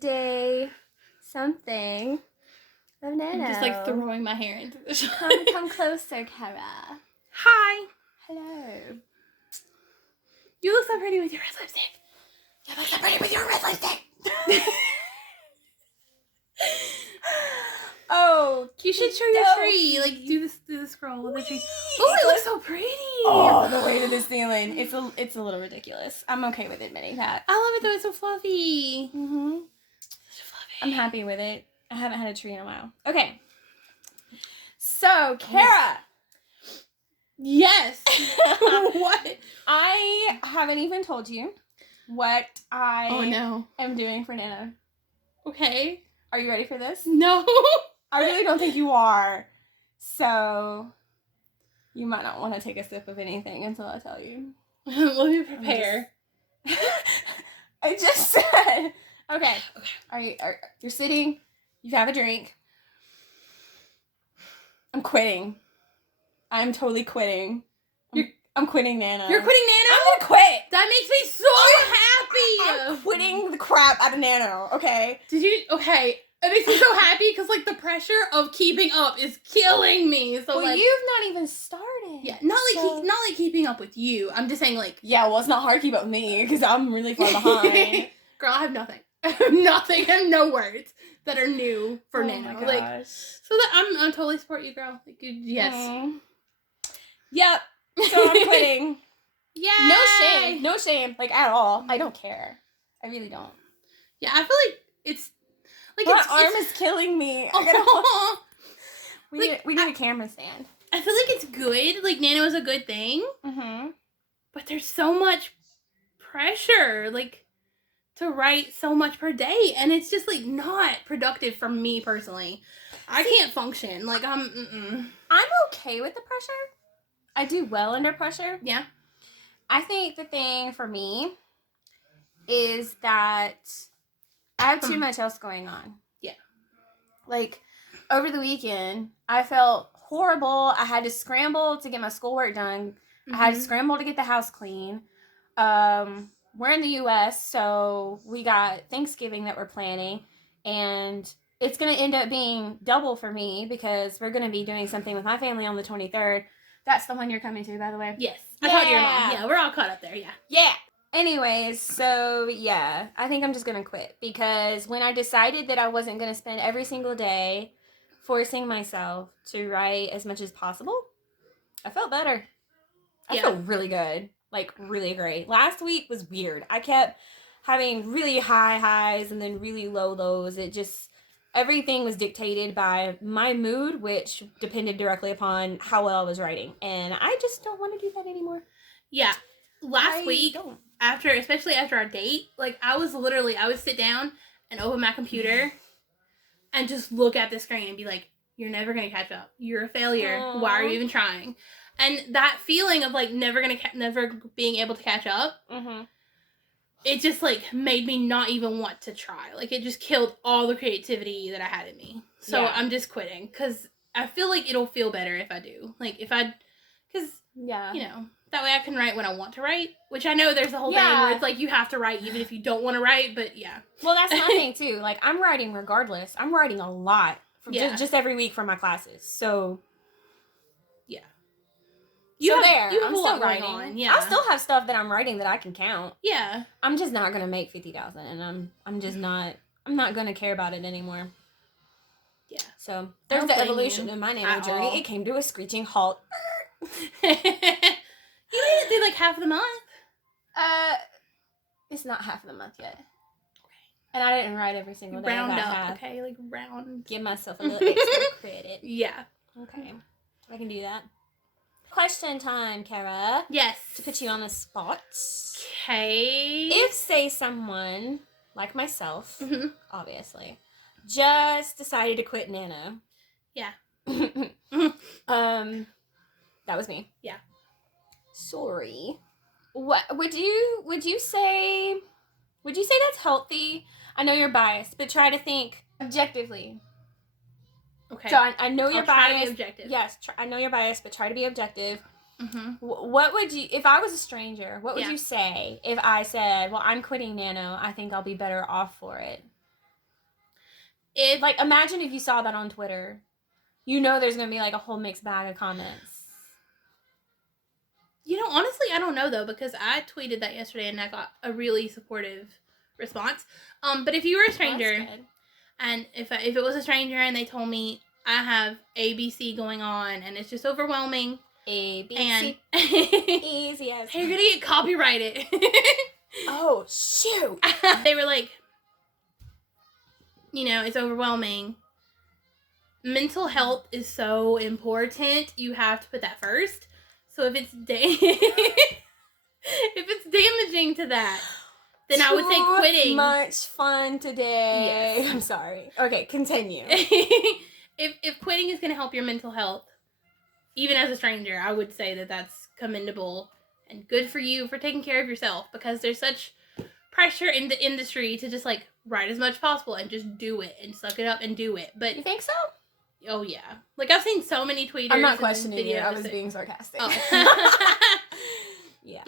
day something of NaNo. I'm just like throwing my hair into the shot. Come closer, Cara. Hi. Hello. You look so pretty with your red lipstick. You look so pretty with your red lipstick. Oh, you should show your tree. Like do the scroll of the tree. Oh, it looks so pretty. Oh, the way to the ceiling. It's a little ridiculous. I'm okay with admitting that. I love it though. It's so fluffy. Mm-hmm. So fluffy. I'm happy with it. I haven't had a tree in a while. Okay. So, Cara. Yes. What? I haven't even told you what I am doing for NaNo. Okay. Are you ready for this? No. I really don't think you are. So, you might not want to take a sip of anything until I tell you. Let me prepare. I just said. Okay. You're sitting. You have a drink. I'm quitting. I'm totally quitting. I'm quitting NaNo. You're quitting NaNo? I'm gonna quit. That makes me so happy. I'm quitting the crap out of NaNo, okay? Okay. It makes me so happy because, like, the pressure of keeping up is killing me. So, well, you've not even started. Yeah, not like keeping up with you. I'm just saying, like... Yeah, well, it's not hard to keep up with me because I'm really far behind. Girl, I have nothing. I have nothing. I have no words that are new for NaNo. My gosh. Like, so that I'm totally support you, girl. Like, yes. Yep. So I'm quitting. Yeah. No shame, like, at all. I don't care. I really don't. Yeah, I feel like it's... Like my arm is killing me. We need a camera stand. I feel like it's good. Like, NaNo is a good thing. Mm-hmm. But there's so much pressure, like, to write so much per day. And it's just, like, not productive for me personally. I can't function. Like, I'm okay with the pressure. I do well under pressure. Yeah. I think the thing for me is that I have too much else going on. Yeah. Like, over the weekend, I felt horrible. I had to scramble to get my schoolwork done. Mm-hmm. I had to scramble to get the house clean. We're in the U.S., so we got Thanksgiving that we're planning. And it's going to end up being double for me because we're going to be doing something with my family on the 23rd. That's the one you're coming to, by the way. Yes. I thought you were mom. Yeah, we're all caught up there, yeah. Yeah. Anyways, so yeah, I think I'm just going to quit because when I decided that I wasn't going to spend every single day forcing myself to write as much as possible, I felt better. I felt really good. Like, really great. Last week was weird. I kept having really high highs and then really low lows. It just, everything was dictated by my mood, which depended directly upon how well I was writing. And I just don't want to do that anymore. Yeah. Last week, especially after our date, like, I would sit down and open my computer and just look at the screen and be like, you're never going to catch up. You're a failure. Aww. Why are you even trying? And that feeling of, like, never being able to catch up, it just, like, made me not even want to try. Like, it just killed all the creativity that I had in me. So I'm just quitting because I feel like it'll feel better if I do. Like, because, you know, that way I can write when I want to write, which I know there's the whole thing where it's like you have to write even if you don't want to write, but yeah. Well, that's my thing too. Like, I'm writing regardless. I'm writing a lot just every week for my classes. So, yeah. I'm still writing. Yeah. I still have stuff that I'm writing that I can count. Yeah. I'm just not going to make 50,000 and I'm not going to care about it anymore. Yeah. So, there's the evolution of my NaNo journey. It came to a screeching halt. You made it through, like, half of the month. It's not half of the month yet. Okay. And I didn't write every single day. Round up, half. okay? Like, round. Give myself a little extra credit. Yeah. Okay. I can do that. Question time, Cara. Yes. To put you on the spot. Okay. If, say, someone, like myself, obviously, just decided to quit NaNo. Yeah. That was me. Yeah. Sorry. What would you say that's healthy? I know you're biased, but try to think objectively. Okay. So I know you're biased. Try to be objective. Yes, I know you're biased, but try to be objective. What would you, if I was a stranger, what would you say if I said, well, I'm quitting NaNo, I think I'll be better off for it? if Like, imagine if you saw that on Twitter. You know there's going to be, like, a whole mixed bag of comments. You know, honestly, I don't know, though, because I tweeted that yesterday and I got a really supportive response. But if you were a stranger, and if it was a stranger and they told me I have ABC going on and it's just overwhelming. ABC. And Easy as. Hey, you're going to get copyrighted. Oh, shoot. They were like, you know, it's overwhelming. Mental health is so important. You have to put that first. So if it's damaging to that, then I would say quitting. Too much fun today. Yes. I'm sorry. Okay, continue. if quitting is going to help your mental health, even as a stranger, I would say that that's commendable and good for you for taking care of yourself, because there's such pressure in the industry to just like write as much as possible and just do it and suck it up and do it. But you think so? Oh yeah, like I've seen so many tweeters. I'm not questioning you. I was being sarcastic. Oh. Yeah.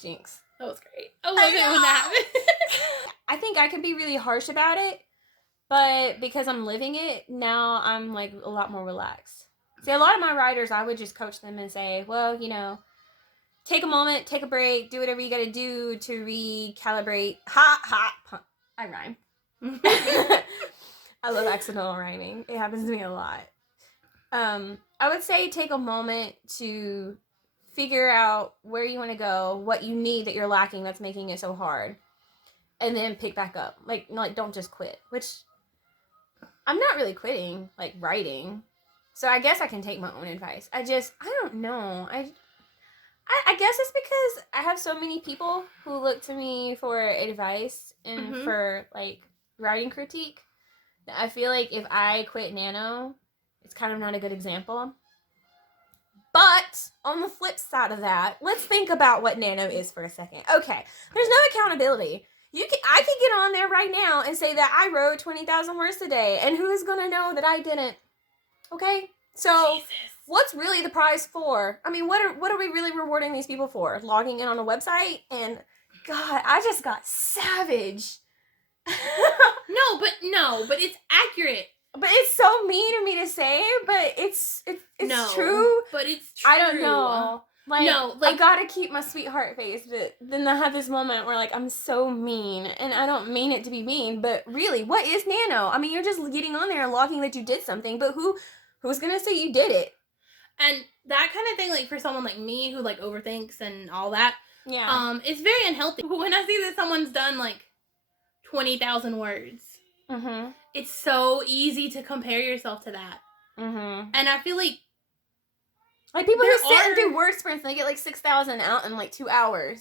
Jinx. That was great. I love it when that happens. I think I could be really harsh about it, but because I'm living it now, I'm like a lot more relaxed. See, a lot of my writers, I would just coach them and say, well, you know, take a moment, take a break, do whatever you got to do to recalibrate. I rhyme. I love accidental rhyming. It happens to me a lot. I would say take a moment to figure out where you want to go, what you need that you're lacking that's making it so hard, and then pick back up. Like don't just quit, which I'm not really quitting, like writing. So I guess I can take my own advice. I don't know. I guess it's because I have so many people who look to me for advice and for like writing critique. I feel like if I quit NaNo, it's kind of not a good example. But on the flip side of that, let's think about what NaNo is for a second. Okay, there's no accountability. I can get on there right now and say that I wrote 20,000 words today, and who's gonna know that I didn't? Okay, so Jesus. What's really the prize for? I mean, what are we really rewarding these people for? Logging in on a website? And God, I just got savage. No, but it's accurate. But it's so mean of me to say, but it's true. But it's true. I don't know. No, I gotta keep my sweetheart face, but then I have this moment where like I'm so mean, and I don't mean it to be mean, but really, what is NaNo? I mean, you're just getting on there and logging that you did something, but who's gonna say you did it? And that kind of thing, like for someone like me who like overthinks and all that, yeah, it's very unhealthy. When I see that someone's done like 20,000 words, it's so easy to compare yourself to that. And I feel like people who sit and do word sprints and they get like 6,000 out in like 2 hours.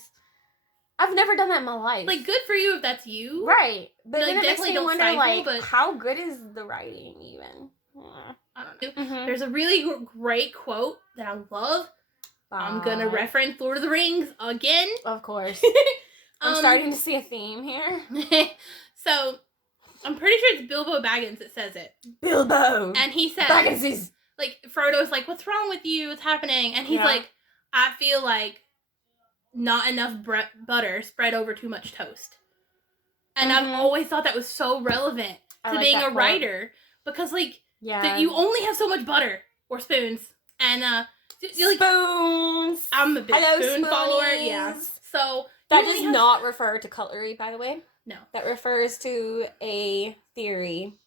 I've never done that in my life. Like, good for you if that's you. Right. But like, then it makes me wonder, stifle, like, how good is the writing even? I don't know. There's a really great quote that I love. I'm gonna reference Lord of the Rings again. Of course. I'm starting to see a theme here. So, I'm pretty sure it's Bilbo Baggins that says it. Bilbo! And he says... Baggins! Like, Frodo's like, what's wrong with you? What's happening? And he's like, I feel like not enough butter spread over too much toast. And I've always thought that was so relevant to being a writer. Because, like, that you only have so much butter. Or spoons. And, you're like... Spoons! I'm a big spoon follower. Yeah. So... That does not refer to cutlery, by the way. No. That refers to a theory.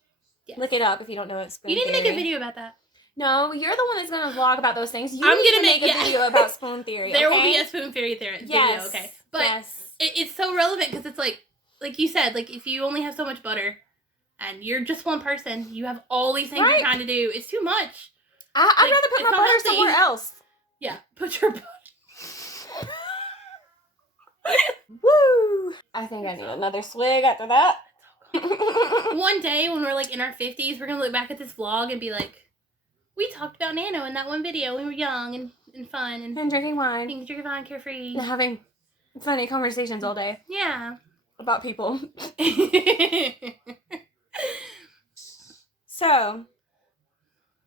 Yes. Look it up if you don't know what spoon theory. You need to make a video about that. No, you're the one that's going to vlog about those things. I'm going to make a video about spoon theory, There will be a spoon theory video, yes. Okay? But it's so relevant because it's like you said, like if you only have so much butter and you're just one person, you have all these things you're trying to do. It's too much. I'd rather put my butter somewhere else. Yeah, put your butter. Woo! I think I need another swig after that. One day when we're like in our 50s, we're going to look back at this vlog and be like, we talked about NaNo in that one video. We were young and fun. And drinking wine. Drinking wine, carefree. And having funny conversations all day. Yeah. About people. So,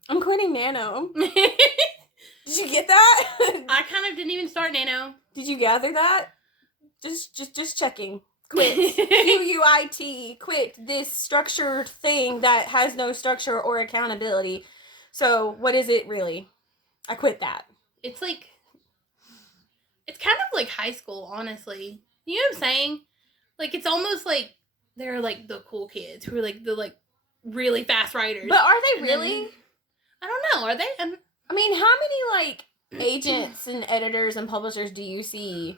I'm quitting NaNo. Did you get that? I kind of didn't even start NaNo. Did you gather that? Just checking. Quit. QUIT. Quit this structured thing that has no structure or accountability. So what is it really? I quit that. It's like, it's kind of like high school, honestly. You know what I'm saying? Like, it's almost like they're like the cool kids who are like the like really fast writers. But are they really? Then, I don't know. Are they? I mean, how many like agents and editors and publishers do you see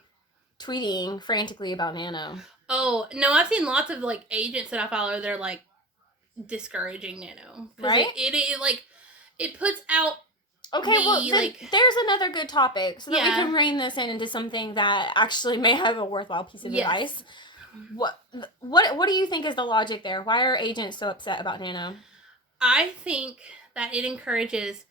tweeting frantically about NaNo? Oh no, I've seen lots of like agents that I follow. They're like discouraging NaNo, right? It like it puts out. Okay, well, there's another good topic, so that we can rein this into something that actually may have a worthwhile piece of advice. What do you think is the logic there? Why are agents so upset about NaNo? I think that it encourages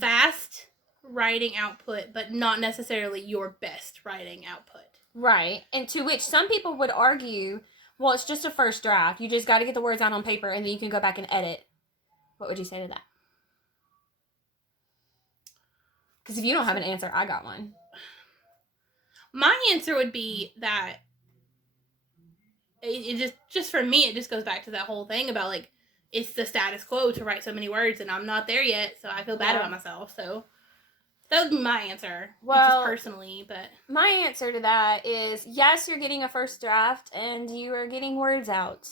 fast writing output, but not necessarily your best writing output. Right, and to which some people would argue, well, it's just a first draft. You just got to get the words out on paper, and then you can go back and edit. What would you say to that? Because if you don't have an answer, I got one. My answer would be that it just for me, it just goes back to that whole thing about like, it's the status quo to write so many words, and I'm not there yet, so I feel bad about myself. So that would be my answer. Well, just personally, but my answer to that is yes, you're getting a first draft and you are getting words out.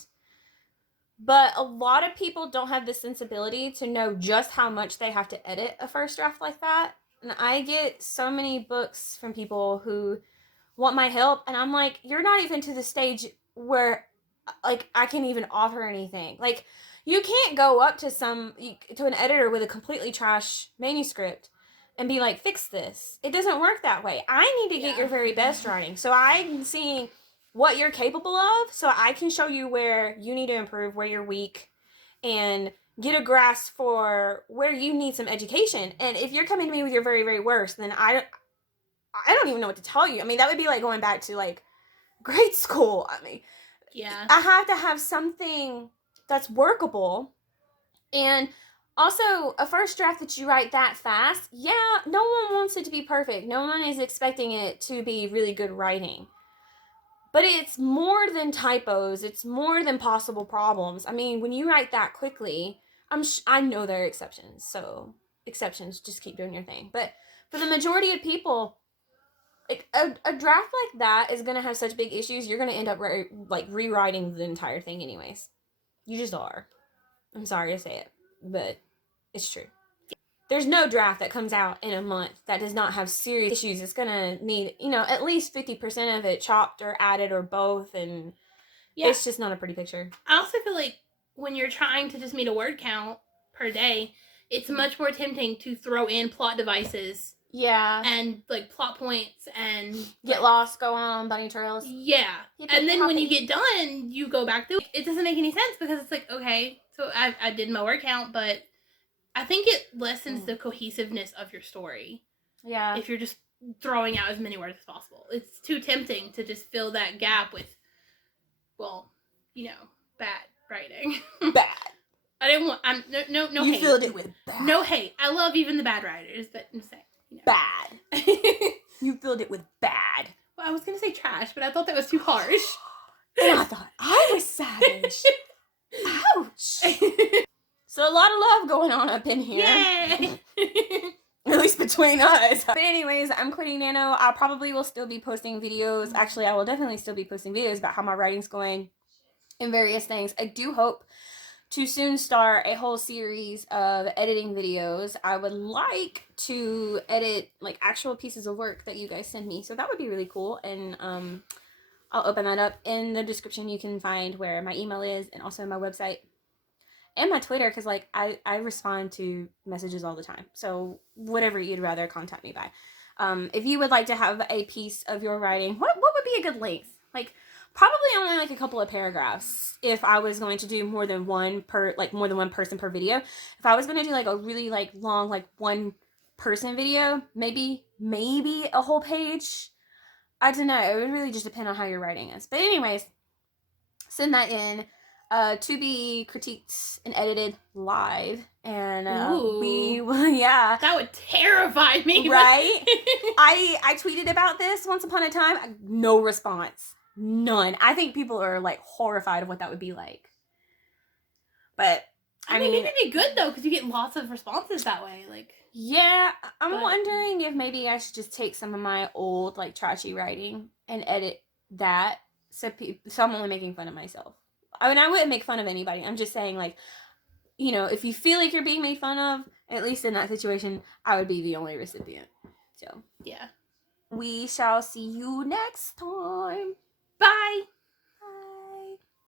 But a lot of people don't have the sensibility to know just how much they have to edit a first draft like that. And I get so many books from people who want my help, and I'm like, you're not even to the stage where like I can even offer anything. Like, you can't go up to an editor with a completely trash manuscript and be like, fix this. It doesn't work that way. I need to get your very best writing. So I'm seeing what you're capable of, so I can show you where you need to improve, where you're weak, and get a grasp for where you need some education. And if you're coming to me with your very, very worst, then I don't even know what to tell you. I mean, that would be like going back to like grade school. I mean, I have to have something that's workable. And also, a first draft that you write that fast, no one wants it to be perfect. No one is expecting it to be really good writing. But it's more than typos. It's more than possible problems. I mean, when you write that quickly, I know there are exceptions. So, exceptions, just keep doing your thing. But for the majority of people, a draft like that is going to have such big issues, you're going to end up rewriting the entire thing anyways. You just are. I'm sorry to say it, but it's true. There's no draft that comes out in a month that does not have serious issues. It's going to need, at least 50% of it chopped or added or both, and it's just not a pretty picture. I also feel like when you're trying to just meet a word count per day, it's much more tempting to throw in plot devices. Yeah. And, like, plot points and... Get lost, go on bunny trails. Yeah. And then when you get done, you go back through. It doesn't make any sense because it's like, okay, so I did my word count, but I think it lessens the cohesiveness of your story. Yeah. If you're just throwing out as many words as possible. It's too tempting to just fill that gap with, well, bad writing. Bad. I didn't want... no you hate. You filled it with bad. No hate. I love even the bad writers, but I'm saying... Bad. You filled it with bad. Well, I was going to say trash, but I thought that was too harsh. And I thought I was savage. Ouch. So a lot of love going on up in here. Yay! At least between us. But anyways, I'm quitting NaNo. I probably will still be posting videos. Actually, I will definitely still be posting videos about how my writing's going and various things. I do hope to soon start a whole series of editing videos. I would like to edit like actual pieces of work that you guys send me. So that would be really cool. And I'll open that up. In the description you can find where my email is, and also my website and my Twitter, because like I respond to messages all the time. So whatever you'd rather contact me by. If you would like to have a piece of your writing, what would be a good length? Like probably only like a couple of paragraphs if I was going to do more than one person per video. If I was going to do like a really like long like one person video, maybe a whole page. I don't know. It would really just depend on how your writing is. But anyways, send that in to be critiqued and edited live. And we will, yeah. That would terrify me. Right? I tweeted about this once upon a time. No response. None. I think people are like horrified of what that would be like. But I mean, maybe it'd be good though, because you get lots of responses that way. Like, yeah, I'm wondering if maybe I should just take some of my old like trashy writing and edit that, so I'm only making fun of myself. I mean, I wouldn't make fun of anybody. I'm just saying, like, you know, if you feel like you're being made fun of, at least in that situation, I would be the only recipient. So yeah. We shall see you next time. Bye.